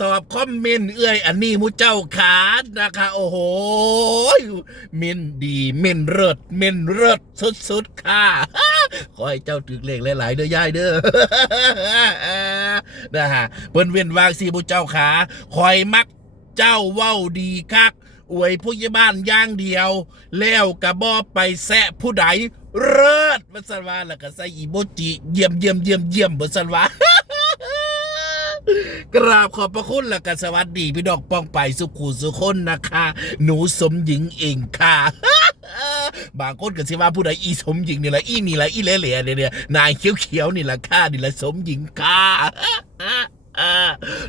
ตอบคอมเมนต์เอื้อยอันนี้มูเจ้าขานะคะ โอ้โหเมนดีเมนเลิศเมนเลิศสุดๆค่ะขอให้เจ้าถึกเลขหลายๆเด้อยายเด้อนะฮะเปิ้นเว้นวางสีมูเจ้าขาคอยมักเจ้าเว้าดีคักอวยผู้ใหญ่บ้านย่างเดียว แล้วกระบอไปแซะผู้ใดเลิศบัสันวาแล้วก็ใส่อีโมจิเยี่ยมเยี่ยมเยี่ยมเยี่ยมบัสันวา กราบขอบพระคุณและกันสวัสดี พี่ดอกป้องไปสุขูสุคนนะคะ หนูสมหญิงเองค่ะบางคนก็สิว่าผู้ใดอีสมหญิงนี่แหละอีนี่แหละอีเหล่เนี่ยเนี่ยนายเขียวๆนี่แหละค่ะนี่แหละสมหญิงค่ะ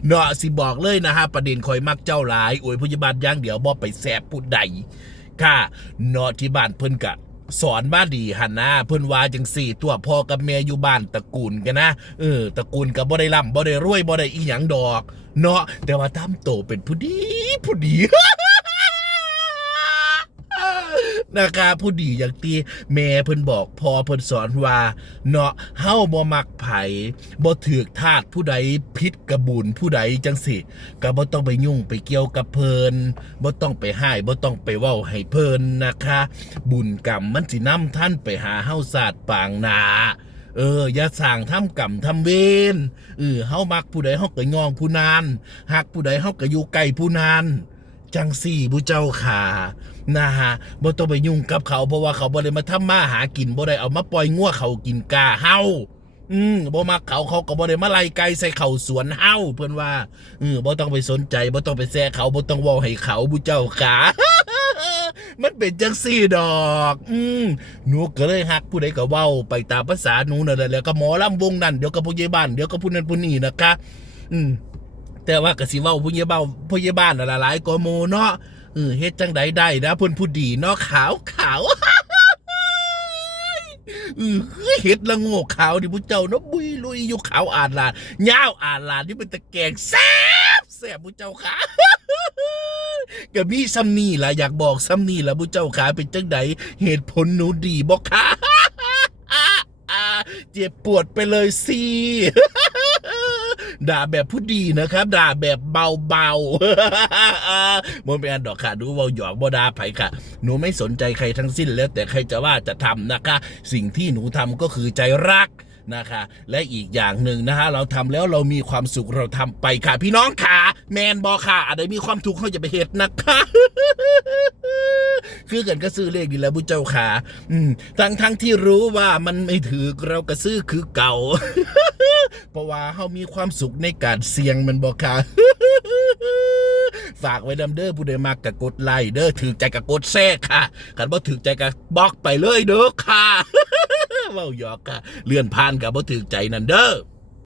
เนาะสิบอกเลยนะฮะประเด็นคอยมักเจ้าหลายอวยพยาบาลย่างเดี๋ยวบ่ไปแสบผู้ใดค่ะเนาะที่บ้านเพิ่นกะ สอนมาดีหันนะเพิ่นว่าจังสี่ ตัวพ่อกับแม่อยู่บ้านตระกูลกันนะเออตระกูลกับบ่ได้ร่ำบ่ได้รวยบ่ได้อีหยังดอก เนาะแต่ว่าทำโตเป็นผู้ดีผู้ดี นะคะผู้ดีอย่างที่แม่เพิ่นบอกพอเพิ่นสอนว่า เนาะเฮาบ่มักไผบ่ถือกทาสผู้ใดพิษกระบุญผู้ใดจังสิก็บ่ต้องไปยุ่งไปเกี่ยวกับเพิ่นบ่ต้องไปให้บ่ต้องไปเว้าให้เพิ่นนะคะ บุญกรรมมันสินำท่านไปหาเฮาศาสตร์ปางหนาเออ อย่าสั่งทำกรรมทำเวรเออเฮามักผู้ใดเฮาก็ยองผู้นั้นหักผู้ใดเฮาก็อยู่ใกล้ผู้นั้น จังสี่ผู้เจ้าขานะฮะบ่ต้องไปยุ่งกับเขาเพราะว่าเขาบ่ได้มาทำมาหากินบ่ได้เอามาปล่อยงัวเขากินกาเฮาอืมบ่มักเขาเขาก็บ่ได้มาไล่ไก่ใส่เขาสวนเฮาเพิ่นว่าเออบ่ต้องไปสนใจบ่ต้องไปแซะเขาบ่ต้องเว้าให้เขาผู้เจ้าขามันเป็นจังสี่ดอก อืมหนูก็เลยฮักผู้ใดก็เว้าไปตามภาษาหนูนั่นแหละแล้วก็หมอลำวงนั่นเดี๋ยวก็ผู้ใหญ่บ้านเดี๋ยวก็ผู้นั้นผู้นี้นะคะ อืม แต่ว่ากสิเว้าผู้ใหญ่บ้าผู้ใหญ่บ้านน่ะหลายๆก็โมเนาะเออเฮ็ดจังใดได้นะเพิ่นผู้ดีเนาะขาวขาวเออคือเฮ็ดละโง่ขาวดิผู้เจ้าเนาะบุยลุยอยู่ขาวอ่านลานยาวอ่านลานที่เป็นตะแกงแซ่บแซ่บผู้เจ้าขาก็มีซ้ำนี่ล่ะอยากบอกซ้ำนี่ล่ะผู้เจ้าขาเป็นจังใดเหตุผลหนูดีบ่คะเจ็บปวดไปเลยสิ ด่าแบบผู้ดีนะครับ ด่าแบบเบาๆมันเป็นอันดอกค่ะดูเว่าหยอกบ่ด่าไผค่ะ หนูไม่สนใจใครทั้งสิ้นแล้วแต่ใครจะว่าจะทำนะคะ สิ่งที่หนูทำก็คือใจรักนะคะ และอีกอย่างหนึ่งนะฮะเราทำแล้วเรามีความสุขเราทำไปค่ะ พี่น้องค่ะแมนบอค่ะอะไรมีความทุกข์เขาจะไปเหตุนะคะ คือกันก็ซื้อเลขดีแล้วบุเจ้าขา อืมทั้งทั้งที่รู้ว่ามันไม่ถือเราก็ซื้อคือเก่า เพราะว่าเขามีความสุขในการเสี่ยงมันบอกค่ะฝากไว้ดำเด้อผู้ใดมากกะกดไลค์เด้อถือใจกะกดแทรกค่ะกันบ่ถือใจกะบล็อกไปเลยเด้อค่ะเว้าหยอกค่ะเลื่อนผ่านกับบ่ถือใจนั่นเด้อ